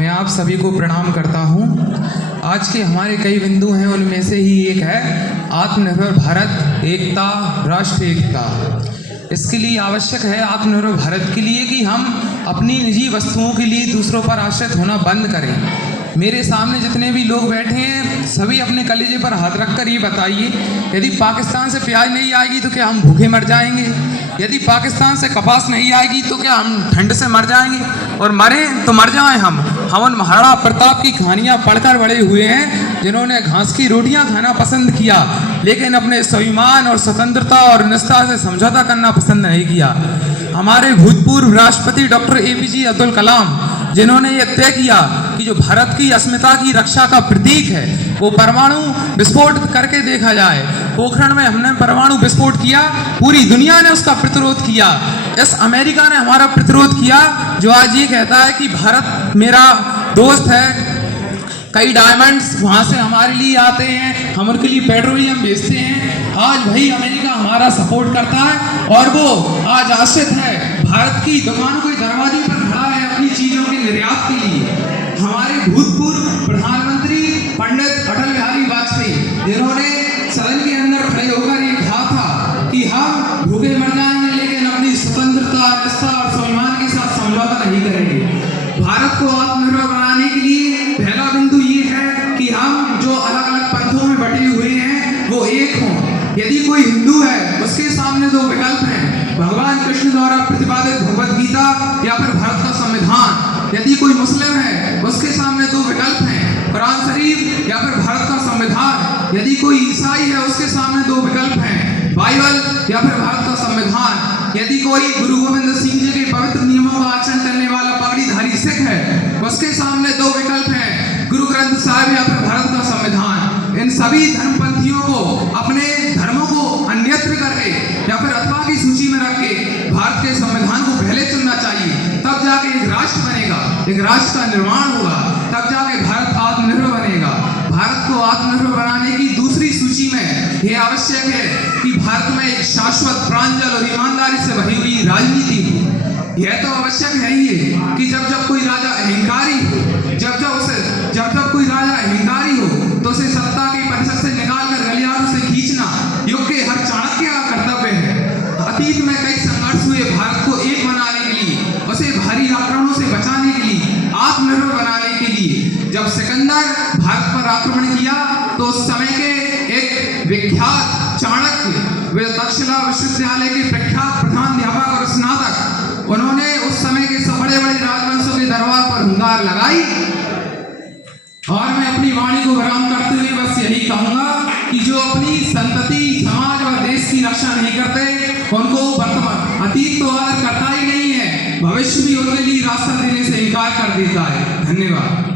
मैं आप सभी को प्रणाम करता हूं। आज के हमारे कई बिंदु हैं, उनमें से ही एक है आत्मनिर्भर भारत, एकता, राष्ट्र एकता। इसके लिए आवश्यक है आत्मनिर्भर भारत के लिए कि हम अपनी निजी वस्तुओं के लिए दूसरों पर आश्रित होना बंद करें। मेरे सामने जितने भी लोग बैठे हैं सभी अपने कलेजे पर हाथ रखकर ये बताइए, यदि पाकिस्तान से प्याज नहीं आएगी तो क्या हम भूखे मर जाएंगे? यदि पाकिस्तान से कपास नहीं आएगी तो क्या हम ठंड से मर जाएंगे? और मरे तो मर जाएं हम उन महाराणा प्रताप की कहानियाँ पढ़कर बड़े हुए हैं जिन्होंने घास की रोटियां खाना पसंद किया, लेकिन अपने स्वाभिमान और स्वतंत्रता और निष्ठा से समझौता करना पसंद नहीं किया। हमारे भूतपूर्व राष्ट्रपति डॉक्टर APJ अब्दुल कलाम, जिन्होंने ये तय किया कि जो भारत की अस्मिता की रक्षा का प्रतीक है वो परमाणु विस्फोट करके देखा जाए। पोखरण में हमने परमाणु विस्फोट किया, पूरी दुनिया ने उसका प्रतिरोध किया। इस अमेरिका ने हमारा प्रतिरोध किया जो आज ये कहता है कि भारत मेरा दोस्त है, कई डायमंड्स वहाँ से हमारे लिए आते हैं, हम उनके लिए पेट्रोलियम बेचते हैं। आज भाई अमेरिका हमारा सपोर्ट करता है और वो आज आश्रित है भारत की दुकानों के दरवाजे पर खड़ा है अपनी चीजों के निर्यात के लिए। हमारे भूतपूर्व प्रधानमंत्री पंडित अटल बिहारी वाजपेयी, जिन्होंने सदन के अंदर खड़े होकर ये कहा था कि हम भूखे मर जाएंगे लेकिन अपनी स्वतंत्रता, निष्ठा और स्वाभिमान के साथ समझौता नहीं करेंगे। भारत को आत्मनिर्भर बनाने के लिए पहला बिंदु ये है कि हम जो अलग अलग पंथों में बटे हुए हैं वो एक हों। यदि कोई हिंदू है उसके सामने दो विकल्प हैं, भगवान कृष्ण द्वारा प्रतिपादित भगवत गीता या फिर भारत का संविधान। यदि कोई मुस्लिम है उसके सामने दो विकल्प हैं, कुरान शरीफ या फिर भारत का संविधान। यदि कोई ईसाई है उसके सामने दो विकल्प हैं, बाइबल या फिर भारत का संविधान। यदि कोई गुरु गोविंद सिंह जी के पवित्र नियमों का आचरण करने वाला पगड़ीधारी सिख है उसके सामने दो विकल्प हैं, गुरु ग्रंथ साहिब या फिर भारत का संविधान। इन सभी धर्मपंथियों को अपने धर्मों को अन्यत्र करके या फिर अथवा की सूची में रख के भारत के संविधान को पहले चुनना चाहिए, तब जाके एक राष्ट्र बनेगा, एक राष्ट्र का निर्माण होगा, तब जाके भारत आत्मनिर्भर बनेगा। भारत को आत्मनिर्भर बनाने की दूसरी सूची में यह आवश्यक है कि भारत में एक शाश्वत, प्रांजल और ईमानदारी से भरी हुई राजनीति हो। यह तो आवश्यक है ही है कि जब जब कोई राजा अहंकारी हो, जब कोई राजा अहंकारी हो तो उसे सत्ता के परिसर से निकालकर गलियारों से खींचना युग के हर चाणक्य का कर्तव्य है। अतीत में कई संघर्ष हुए भारत को एक बनाने के लिए, उसे भारी आक्रमणों से बचाने के लिए, आत्मनिर्भर बनाने के लिए। जब सिकंदर भारत पर आक्रमण किया तो उस समय के एक विख्यात चाणक्य, वे तक्षशिला विश्वविद्यालय के प्रख्यात प्रधानाध्यापक और स्नातक, उन्होंने उस समय के सब बड़े बड़े राजवंशों के दरबार पर हुंकार लगाई। और मैं अपनी वाणी को विराम करते हुए बस यही कहूंगा कि जो अपनी संतति, समाज और देश की रक्षा नहीं करते उनको वर्तमान, अतीत तो आदर करता ही नहीं है, भविष्य भी उनके लिए रास्ता देने से इनकार कर देता है। धन्यवाद।